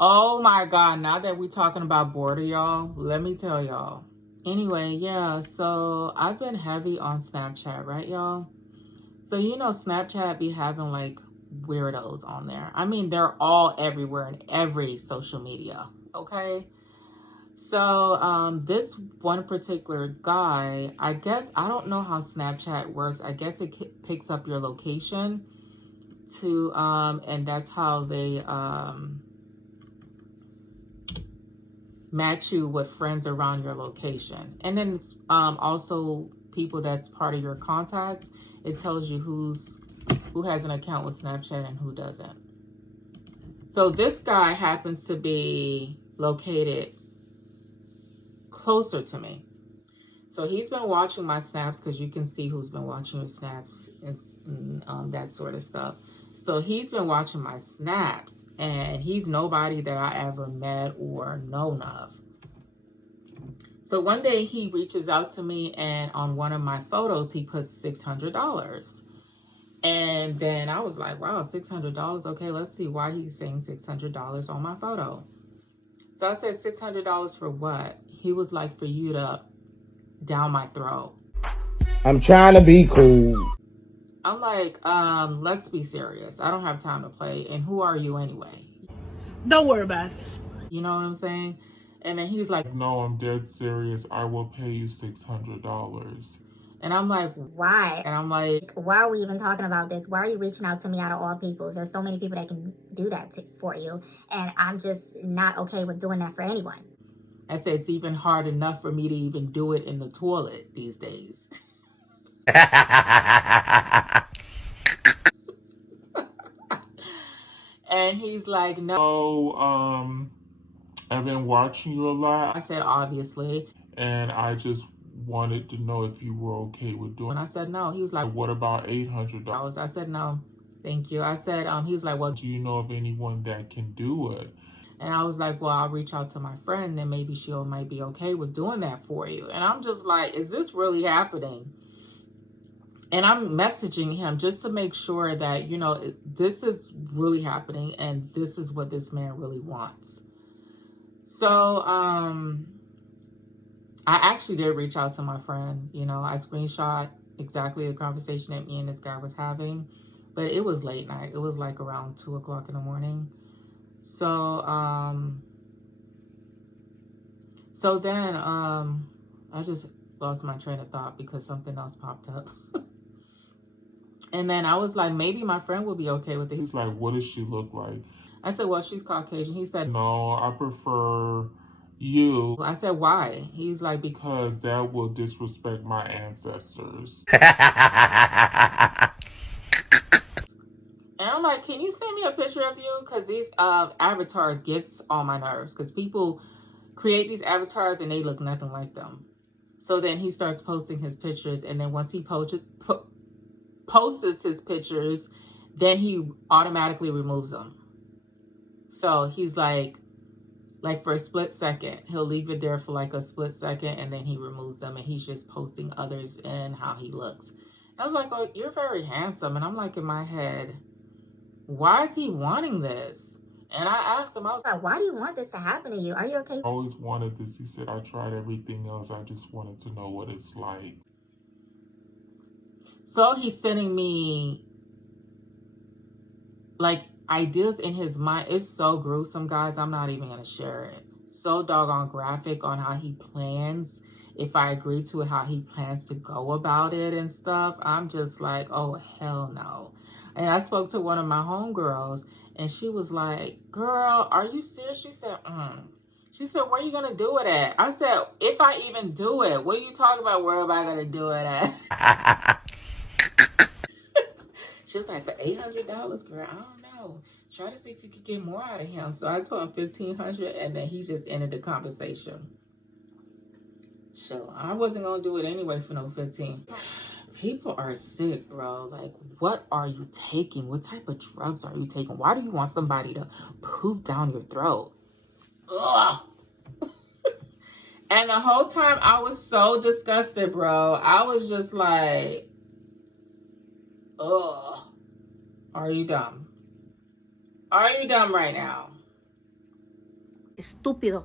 Oh my God, now that we're talking about border, y'all, let me tell y'all. Anyway, yeah, so I've been heavy on Snapchat, right, y'all? So, you know, Snapchat be having like weirdos on there. I mean, they're all everywhere in every social media, okay? So, this one particular guy, I guess, I don't know how Snapchat works. I guess it picks up your location to, and that's how they, match you with friends around your location. And then it's also people that's part of your contacts. It tells you who has an account with Snapchat and who doesn't. So this guy happens to be located closer to me. So he's been watching my snaps because you can see who's been watching your snaps and that sort of stuff. So he's been watching my snaps, and he's nobody that I ever met or known of. So one day he reaches out to me, and on one of my photos, he puts $600. And then I was like, wow, $600. Okay, let's see why he's saying $600 on my photo. So I said, $600 for what? He was like, for you to down my throat. I'm trying to be cool. I'm like, let's be serious. I don't have time to play. And who are you anyway? Don't worry about it. You know what I'm saying? And then he's like, no, I'm dead serious. I will pay you $600. And I'm like, why? And I'm like, why are we even talking about this? Why are you reaching out to me out of all people? There's so many people that can do that for you. And I'm just not okay with doing that for anyone. I said, it's even hard enough for me to even do it in the toilet these days. And he's like, no, I've been watching you a lot. I said, obviously. And I just wanted to know if you were okay with doing it. And I said, no. He was like, what about $800? I said, no, thank you. I said, he was like, well, do you know of anyone that can do it? And I was like, well, I'll reach out to my friend and maybe she might be okay with doing that for you. And I'm just like, is this really happening? And I'm messaging him just to make sure that, you know, this is really happening and this is what this man really wants. So, I actually did reach out to my friend. You know, I screenshot exactly the conversation that me and this guy was having, but it was late night. It was like around 2 o'clock in the morning. So, then, I just lost my train of thought because something else popped up. And then I was like, maybe my friend will be okay with it. He's like, what does she look like? I said, well, she's Caucasian. He said, no, I prefer you. I said, why? He's like, because that will disrespect my ancestors. And I'm like, can you send me a picture of you? Because these avatars gets on my nerves. Because people create these avatars and they look nothing like them. So then he starts posting his pictures. And then once he posts his pictures, then he automatically removes them. So he's like for a split second, he'll leave it there for like a split second and then he removes them and he's just posting others and how he looks. I was like, oh, you're very handsome. And I'm like in my head, why is he wanting this? And I asked him, I was like, why do you want this to happen to you? Are you okay? I always wanted this. He said, I tried everything else. I just wanted to know what it's like. So he's sending me like ideas in his mind. It's so gruesome, guys. I'm not even going to share it. So doggone graphic on how he plans. If I agree to it, how he plans to go about it and stuff. I'm just like, oh, hell no. And I spoke to one of my homegirls and she was like, girl, are you serious? She said, She said, where are you going to do it at? I said, if I even do it, what are you talking about? Where am I going to do it at? She was like, for $800, girl, I don't know. Try to see if you could get more out of him. So I told him $1,500 and then he just ended the conversation. So I wasn't going to do it anyway for no 15. People are sick, bro. Like, what are you taking? What type of drugs are you taking? Why do you want somebody to poop down your throat? Ugh. And the whole time I was so disgusted, bro. I was just like, ugh. Are you dumb? Are you dumb right now? estúpido.